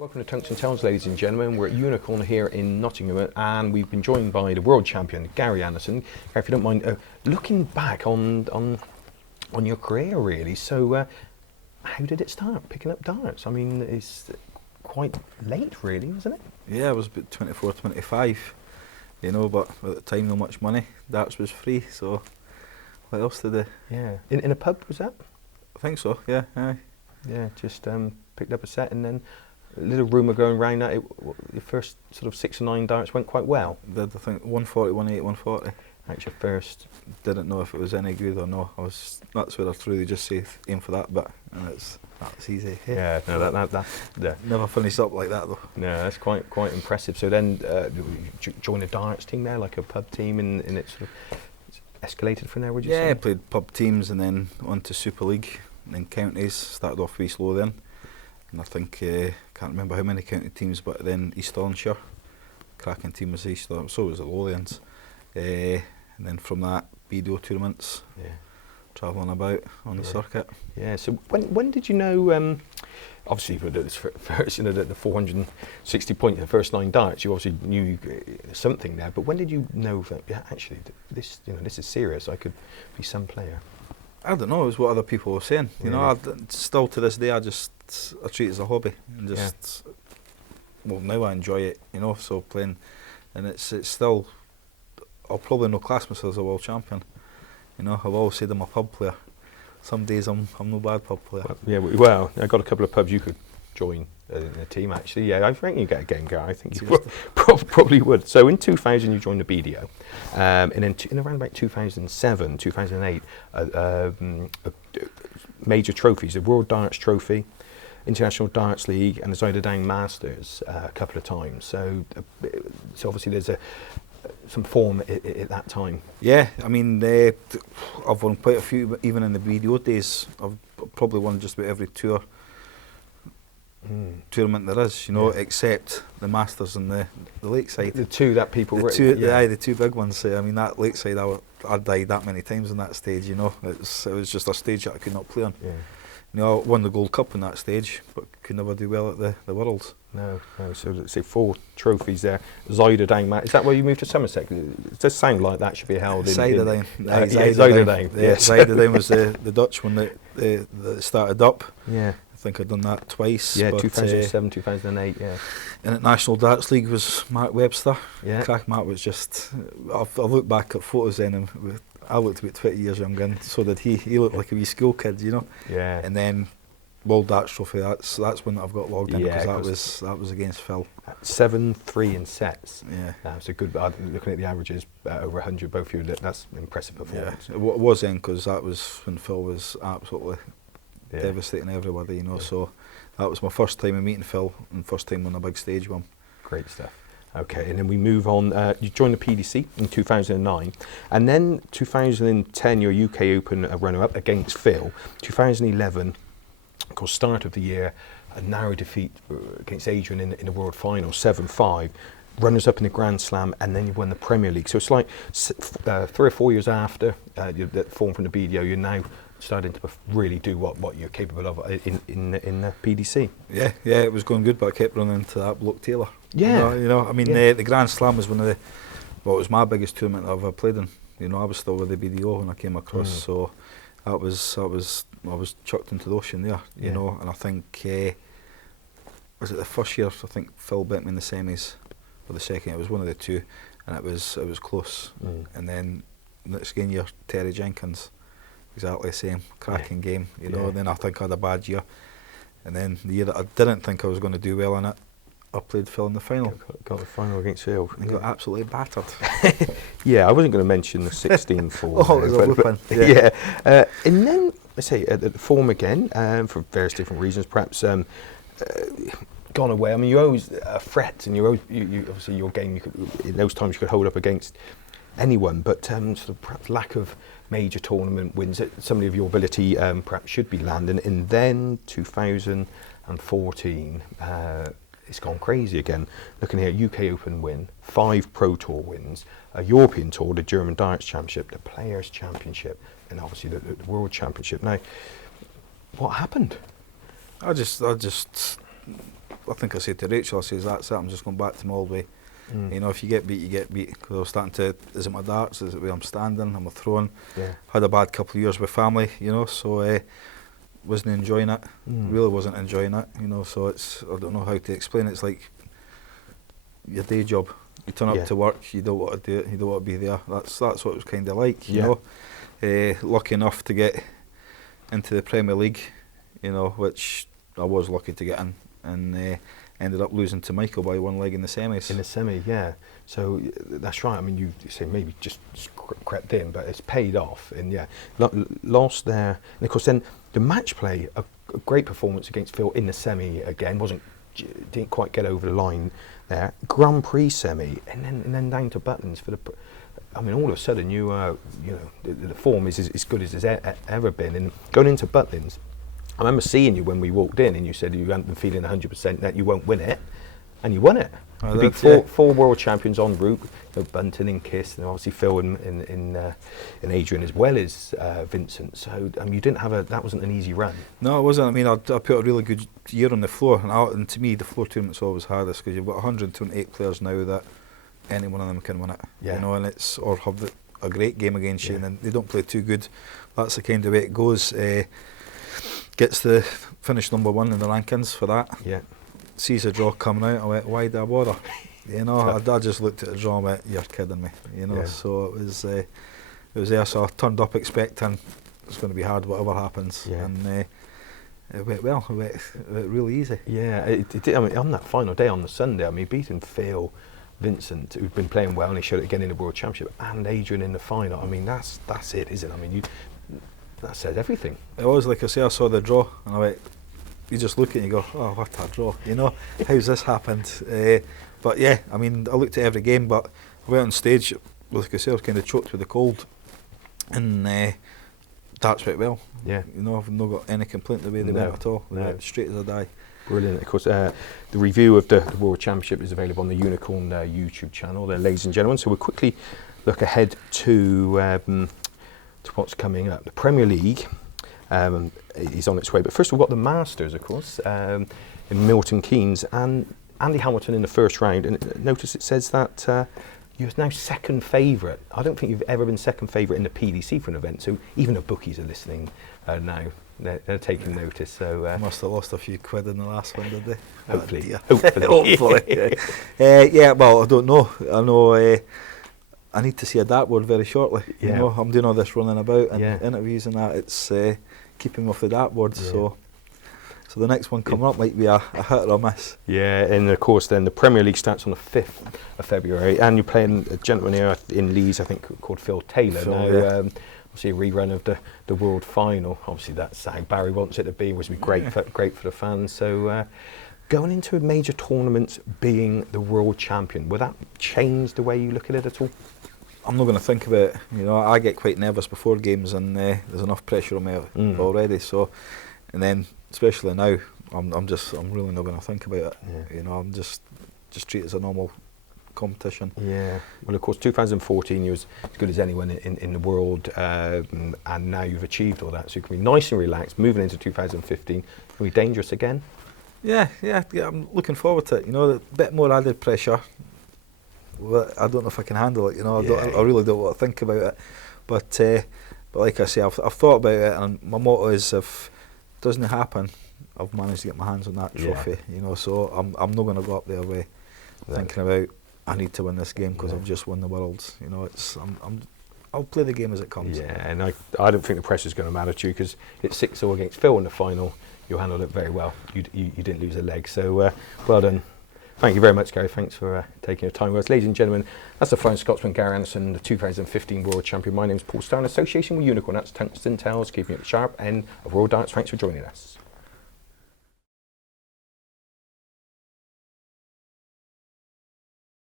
Welcome to TungstenTales, ladies and gentlemen. We're at Unicorn here in Nottingham, and we've been joined by the world champion, Gary Anderson. Gary, if you don't mind, looking back on your career, really. So, how did it start, picking up darts? I mean, it's quite late, really, isn't it? Yeah, I was about 24, 25, you know, but at the time, not much money. Darts was free, so what else did I? Yeah. In a pub, was that? I think so, yeah. Aye. Yeah, just picked up a set, and then a little rumour going round that your first sort of 6 or 9 darts went quite well. Did, I think, 140, 180, 140. That's your first. Didn't know if it was any good or not. That's where I truly just say aim for that bit, and that's easy. Yeah, no, that yeah. Never finished up like that though. No, that's quite impressive. So then, you joined a darts team there, like a pub team, and it sort of escalated from there. Would you say? Yeah, I played pub teams and then on to Super League, and then counties. Started off pretty slow then, and I think can't remember how many county teams, but then East Lancashire, cracking team was East Lancashire, so was the Lothians. And then from that, BDO tournaments, travelling about on the circuit. Yeah. So when did you know? Obviously, for the first, you know, the 460 points, the first 9 darts, you obviously knew something there. But when did you know that? Yeah, actually, this is serious. I could be some player. I don't know. It was what other people were saying. You know, still to this day, I treat it as a hobby and just. Well, now I enjoy it. You know, so playing, and it's still. I'll probably not class myself as a world champion. You know, I've always said I'm a pub player. Some days I'm no bad pub player. Well, I got a couple of pubs you could join in the team, actually. Yeah, I think you get a game guy. I think you probably would. So in 2000 you joined the BDO, and then in around about 2007, 2008, major trophies: the World Darts Trophy, International Darts League, and the Zuidendam Masters a couple of times. So obviously there's some form at that time. Yeah, I mean, I've won quite a few, even in the BDO days. I've probably won just about every tournament there is, you know, except the Masters and the Lakeside. The two that people the two big ones. I mean, that Lakeside, I died that many times on that stage. You know, it was just a stage that I could not play on. Yeah. You know, I won the Gold Cup on that stage, but could never do well at the Worlds. No. So let's say 4 trophies there. Zuidendam, is that where you moved to Somerset? It does sound like that should be held in Zuidendam. Zuidendam. Yeah, Zuidendam was the Dutch one that started up. Yeah. I think I'd done that twice. Yeah, 2007, 2008. Yeah. And at National Darts League was Mark Webster. Yeah. Crack Mark was just. I've looked back at photos then, and I looked about 20 years younger, and so did he. He looked like a wee school kid, you know. Yeah. And then World Darts Trophy. That's when I've got logged in, because that was against Phil. 7-3 in sets. Yeah. That was a good. Looking at the averages, over 100 both of you. That's impressive performance. Yeah. It was then, because that was when Phil was absolutely devastating everybody, you know. Yeah. So that was my first time in meeting Phil, and first time on a big stage with him. Great stuff. Okay, and then we move on. You joined the PDC in 2009, and then 2010, your UK Open runner-up against Phil. 2011, of course, start of the year, a narrow defeat against Adrian in the World Final, 7-5. Runners-up in the Grand Slam, and then you won the Premier League. So it's like 3 or 4 years after that form from the BDO, you're now starting to really do what you're capable of in the PDC. Yeah, it was going good, but I kept running into that bloke Taylor. Yeah, you know. I mean, the Grand Slam was one of it was my biggest tournament I've ever played in. You know, I was still with the BDO when I came across, so I was chucked into the ocean there. You know, and I think was it the first year? I think Phil beat me in the semis, or the second. It was one of the two, and it was close. And then next game year, Terry Jenkins. Exactly the same, cracking game, you know. And then I think I had a bad year, and then the year that I didn't think I was going to do well in it, I played Phil in the final. Got the final against Phil. And got absolutely battered. Yeah, I wasn't going to mention the 16-4. Oh, it was a whooping. And then, let's say, at the form again, for various different reasons, perhaps gone away. I mean, you're always a threat, and you obviously your game, in those times you could hold up against anyone, but sort of perhaps lack of major tournament wins that somebody of your ability perhaps should be landing. And then 2014, it's gone crazy again. Looking here, UK Open win, 5 Pro Tour wins, a European Tour, the German Darts Championship, the Players Championship, and obviously the World Championship. Now, what happened? I just I think I said to Rachel, I says, that's it, I'm just going back to my old way. You know, if you get beat, you get beat. Because I was starting to, is it my darts, is it where I'm standing, am I throwing? Yeah. Had a bad couple of years with family, you know, so wasn't enjoying it, really wasn't enjoying it, you know, so it's, I don't know how to explain it, it's like your day job. You turn up to work, you don't want to do it, you don't want to be there. That's what it was kind of like, you know. Lucky enough to get into the Premier League, you know, which I was lucky to get in, and ended up losing to Michael by one leg in the semis. In the semi, yeah. So that's right. I mean, you say maybe just crept in, but it's paid off. And yeah, lost there. And of course, then the match play, a great performance against Phil in the semi again. Didn't quite get over the line there. Grand Prix semi, and then down to Butlins for the. I mean, all of a sudden you know, the form is as good as it's ever been. And going into Butlins, I remember seeing you when we walked in, and you said you hadn't been feeling 100% that you won't win it, and you won it. You beat four world champions en route, you know, Bunton and Kiss, and obviously Phil and Adrian as well as Vincent. So you didn't have that wasn't an easy run. No, it wasn't. I mean, I put a really good year on the floor, and to me, the floor tournament's always hardest because you've got 128 players now that any one of them can win it. Yeah. You know, and it's or have a great game against you, and then they don't play too good. That's the kind of way it goes. Gets the finish number one in the rankings for that. Yeah. Sees a draw coming out. I went, why did I bother? You know, I just looked at the draw and went, you're kidding me. You know, so it was there. So I turned up expecting it's going to be hard, whatever happens. Yeah. And it went well. It went really easy. Yeah, it did. I mean, on that final day on the Sunday, I mean, beating Phil, Vincent, who'd been playing well, and he showed it again in the World Championship, and Adrian in the final. I mean, that's it, isn't it? I mean, that says everything. It was, like I say, I saw the draw and I went, you just look at it and you go, oh, what a draw, you know, how's this happened? But yeah, I mean, I looked at every game, but I went on stage, like I say, I was kind of choked with the cold, and darts went well. Yeah. You know, I've not got any complaint the way they went at all. They went straight as a die. Brilliant. Of course, the review of the World Championship is available on the Unicorn YouTube channel there, ladies and gentlemen. So we'll quickly look ahead to what's coming up. The Premier League is on its way, but first we've got the Masters, of course, in Milton Keynes, and Andy Hamilton in the first round. And notice it says that you're now second favourite. I don't think you've ever been second favourite in the PDC for an event, so even the bookies are listening now. They're taking notice. So must have lost a few quid in the last one, did they? Hopefully. Hopefully. Yeah, well, I don't know. I know I need to see a dartboard very shortly. You know, I'm doing all this running about and interviews and that. It's keeping me off the dartboard. So the next one coming up might be a hit or a miss. Yeah, and of course then the Premier League starts on the 5th of February, and you're playing a gentleman here in Leeds, I think, called Phil Taylor. Obviously a rerun of the World Final. Obviously that's how Barry wants it to be, which would be great for the fans. So going into a major tournament being the world champion, will that change the way you look at it at all? I'm not going to think about it. You know, I get quite nervous before games, and there's enough pressure on me already. So, and then especially now, I'm really not going to think about it. Yeah. You know, I'm just treat it as a normal competition. Yeah. Well, of course, 2014 you was as good as anyone in the world, and now you've achieved all that. So you can be nice and relaxed. Moving into 2015, can be dangerous again. Yeah. I'm looking forward to it. You know, a bit more added pressure. I don't know if I can handle it, you know. I really don't want to think about it, but like I say, I've thought about it, and my motto is, if it doesn't happen, I've managed to get my hands on that trophy, you know. So I'm not going to go up there with thinking about I need to win this game because I've just won the Worlds, you know. I'll play the game as it comes. Yeah, and I don't think the pressure's going to matter to you, because it's 6-0 against Phil in the final. You handled it very well. You didn't lose a leg, so well done. Thank you very much, Gary. Thanks for taking your time with us. Ladies and gentlemen, that's the fine Scotsman, Gary Anderson, the 2015 World Champion. My name is Paul Starr, in association with Unicorn. That's TungstenTales, keeping it sharp end of World Darts. Thanks for joining us.